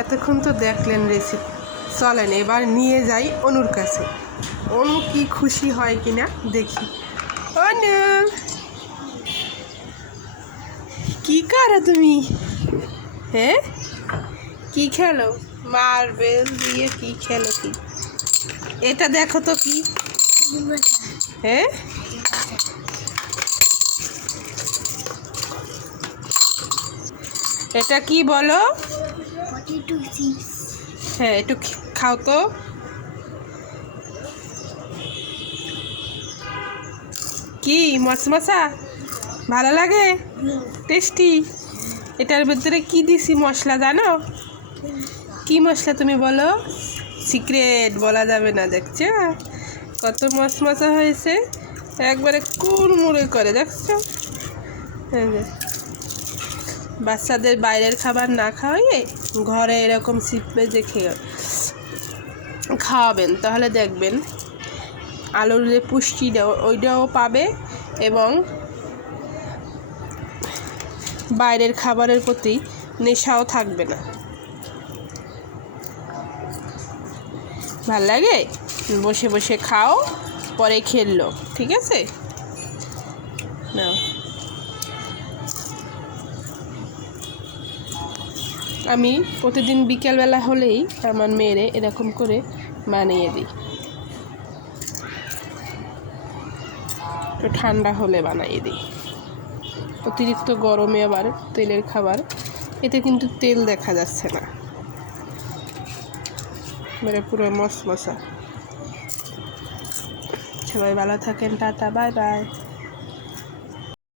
এতক্ষণ তো দেখলেন রেসিপি চলেন, এবার নিয়ে যাই অনুর কাছে। অনু কি খুশি হয় কিনা দেখি। অনু! কি করো তুমি? হ্যাঁ? কি খেলো? মার্বেল দিয়ে কি খেলো কি? এটা দেখো তো কি। হ্যাঁ? এটা কি বলো? হ্যাঁ একটু খাও তো। কি মশমশা ভালো লাগে? টেস্টি? এটার ভিতরে কি দিছি মশলা জানো? কি মশলা তুমি বলো? সিক্রেট, বলা যাবে না, দেখছ? কত মশমশা হয়েছে। একবারে কুড়মুড়ে করে, দেখছ? হ্যাঁ। বাচ্চাদের বাইরের খাবার না খাওয়াইয়ে ঘরে এরকম সিপে যে খেয়ে খাওয়াবেন। তাহলে দেখবেন আলুর যে পুষ্টিটাও ওইটাও পাবে এবং বাইরের খাবারের প্রতি নেশাও থাকবে না। ভালো লাগে? বসে বসে খাও, পরে খেললো ঠিক আছে? আমি প্রতিদিন বিকেলবেলা হলেই আমার মেয়েরে এরকম করে বানিয়ে দিই। একটু ঠান্ডা হলে বানিয়ে দিই। অতিরিক্ত গরমে আবার তেলের খাবার, এতে কিন্তু তেল দেখা যাচ্ছে না। মানে পুরো মশমশা। সবাই ভালো থাকেন, টাটা, বাই বাই।